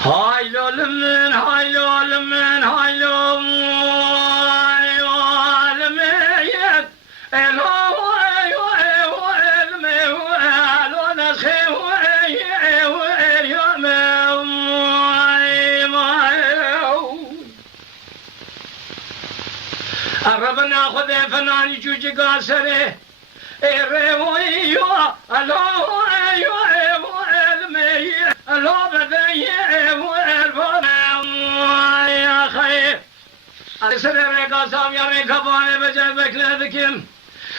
Haylolum, haylolum, haylolum, haylolum, ربنا خذ فنان جوج قاسره ايوه الله ايوه المي الله بدي يا خير سر قاسم يا من كبان بجنبك لذكم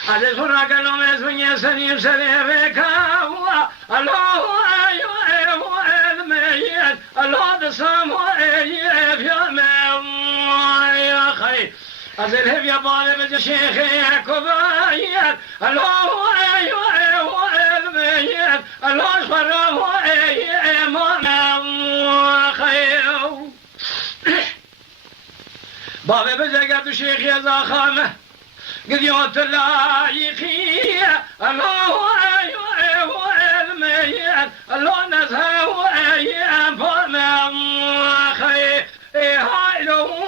على سرعة كلام اسمي سنيم سريرك الله ايوه المي الله دسام يا خير أذهب يا طالب الشيخ يا كباير الله الميت الله شرف خير بابا بزقت الشيخ يا زخامه قد يوت اللايخي الله الميت الله نزهه خير هاي لو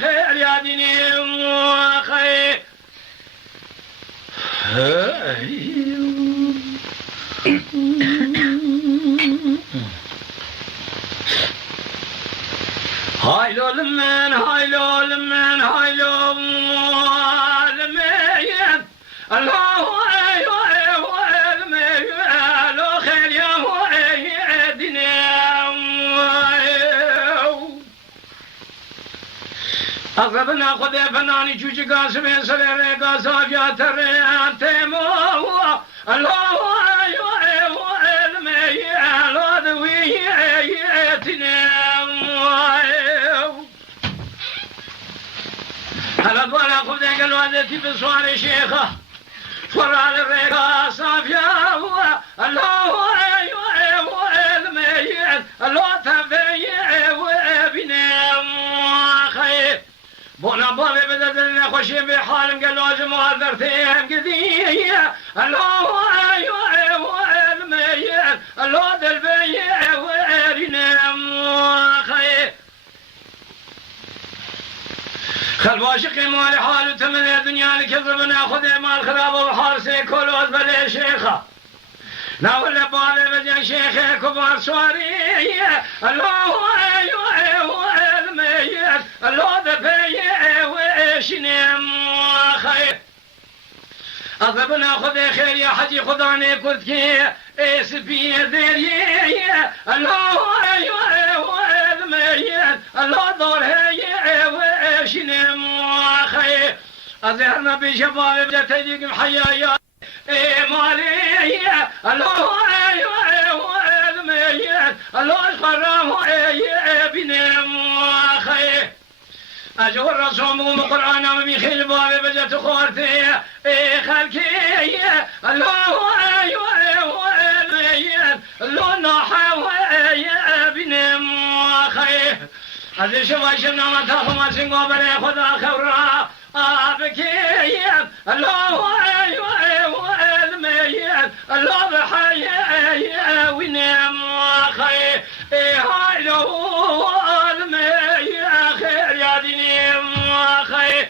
خير يا ديني خير هاي لو لمن هاي لو لمن هاي لو لمن الله لو خير يا ديني أغربنا خذ فناني جوجي قاسم سرير قاسم يا ترى تيمو الله المي الله ذوي هلا بولا خذ قلواتي بصوار شيخه فر على الريقة صافية الله المي الله تبي وبنام خير بونا بابي بدل خوشي بحالم قال لازم هذرتين قديه الله الميت الله دلبي وينام خير خل واشقي مالي حال تمنى الدنيا لكذبنا خذ مال خراب والحال سيكون وزبل يا شيخه ناول بابي بدل شيخ كبار سواري الله الميت الله دفي وشنم خير أذبنا خذ خير يا حجي خذاني كردكي اسبي ذري الله الميت الله دور هي وشنم خير أظهرنا بشباب بجتيك محيايا مالي الله الميت الله خرام بنم خير أجور رسوم قرآن من خيل بابي بجت خورتي خلكي الله الميت الله نحو بنم خير هذه شواشنا ما تخم سنقو بري خدا خورا أبكي الله الميت الله بحي ونم خير هاي له الميت خير يا ديني خير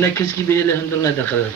نكس كي بيه الحمد لله دخل